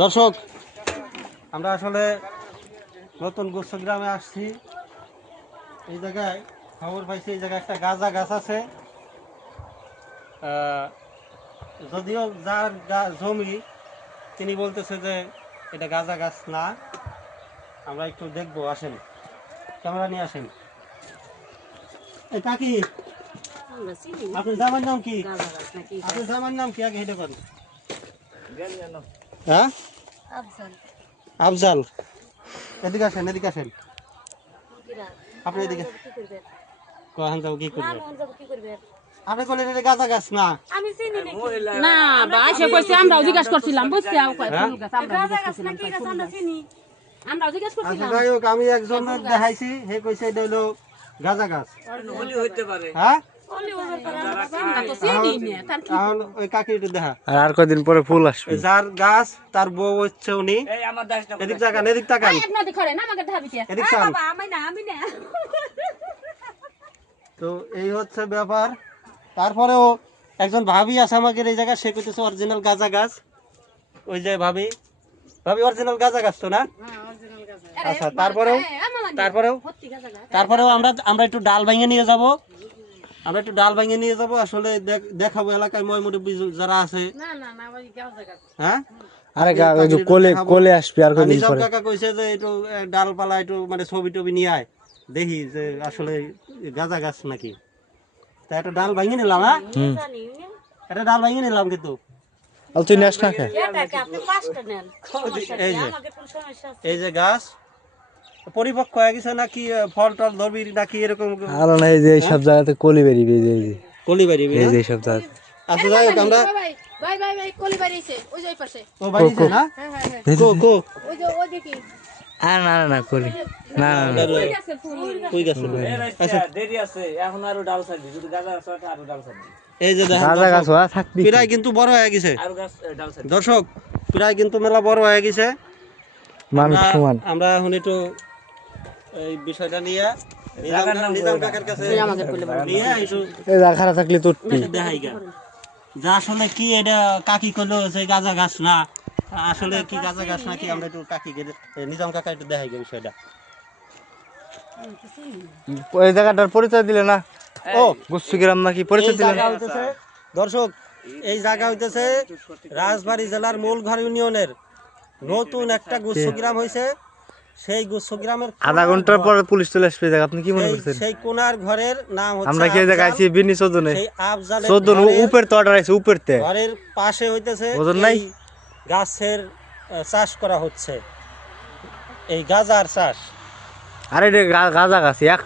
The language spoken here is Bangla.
দর্শক, আমরা আসলে নতুন গুচ্ছ গ্রামে আসছি। এই জায়গায় খবর পাইছি এই জায়গায় একটা গাঁজা গাছ আছে। যদিও যার জমি তিনি বলতেছে যে এটা গাঁজা গাছ না। আমরা একটু দেখবো, আসেন, ক্যামেরা নিয়ে আসেন। এই কাকি, আপনার জামার নাম কি? আপনার জামার নাম কি আগে হেঁটে করেন? হ্যাঁ, আফজাল। এদিকে আসেন, এদিকে আসেন। আপনি এদিকে কখন যাবো, কি করবেন? আপনি বলেন এটা গাঁজা গাছ না। আমি চিনি না ভাই, সে কইছে আমরাও জিজ্ঞাসা করছিলাম, বুঝছি আমরাও জিজ্ঞাসা আচ্ছা, করছিলাম। যাই হোক, আমি একজন দেখাইছি, হে কইছে এটা হলো গাঁজা গাছ। হ্যাঁ, এখন ওই কাকি একটু দেখা। আর কদিন পরে ফুল আসবে। যার গাছ তার বউ হচ্ছে উনি। এদিক তাকান, এদিক তাকান, এদিক তাকান। তো এই হচ্ছে ব্যাপার। তারপরেও একজন ভাবি আছে আমাদের এই জায়গায়, সে কইতেছে অরিজিনাল গাঁজা গাছ। ওই যে ভাবি, ভাবি অরিজিনাল গাঁজা গাছ তো না? আচ্ছা, তারপরেও আমরা একটু ডাল ভাঙে নিয়ে যাব। আমরা একটু ডাল ভাঙে নিয়ে যাব, আসলে দেখাবো এলাকায় ময়মুরব্বী যারা আছে। হ্যাঁ, আরে কোলে আসবে আর কদিন নিজাম পরে। কাকা কইছে যে একটু ডালপালা একটু মানে ছবি টবি নিয়ে আয়, দেখি যে আসলে গাঁজা গাছ নাকি। তা একটা ডাল ভাঙে নিলাম। হ্যাঁ, একটা ডাল ভাঙে নিলাম কিন্তু। আর তুই নেস না খেয়ে। এই যে গাছ পরিপক্ক হয়ে গেছে নাকি, ফল টল ধরবি নাকি এরকম? আর না, এই যে এইসব জায়গাতে কলি বেরিয়ে এই যে কলি বাড়ি, এই যে এইসব জায়গা। আচ্ছা, যাই হোক, আমরা ও বাড়িছে না কো আর না না না কলি না না না। কই গেছে? আচ্ছা, দেরি আছে, এখন আরো ডাল ছাড়বি, যদি গাঁজা গাছ হয় আরো ডাল ছাড়বি, এই যে দেখেন গাঁজা গাছ হওয়া থাকবি। প্রায় কিন্তু বড় হয়ে গেছে আরো গাছ ডাল ছাড়বি। দর্শক, প্রায় কিন্তু মেলা বড় হয়ে গেছে। মানুষ সমান। আমরা এখন একটু এই বিষয়টা নিয়ে নিজাম কাকার কাছে নিয়ে একটু এই জায়গা খারাপ থাকলে তো দেখাই গা যা আসলে কি এটা কাকি করলো যে গাঁজা গাছ না, আসলে কি গাঁজা গাছ নাকি। আমরা একটু কাকিকে নিজাম কাকা একটু দেখাই গা বিষয়টা। এই জায়গাটার পরিচয় দিলে না? ও গুচ্ছ গ্রাম নাকি পরিচয় দিলে না? দর্শক, এই জায়গা হইতেছে রাজবাড়ী জেলার মূলঘর ইউনিয়নের নতুন একটা গুচ্ছ গ্রাম হয়েছে। সেই গুচ্ছ গ্রামের আধা ঘন্টার পরে পুলিশ চলে আসবে। জায়গা আপনি কি মনে করছেন? সেই কোনার ঘরের নাম হচ্ছে আমরা কি এই জায়গায় আছি বিনি 14 সেই আফজালের 14 উপর তো অর্ডার আছে উপরতে। ঘরের পাশে হইতেছে ওজন নাই? এই গাছের চাষ করা হচ্ছে, এই গাজার চাষ। আরে গাঁজা গাছ 100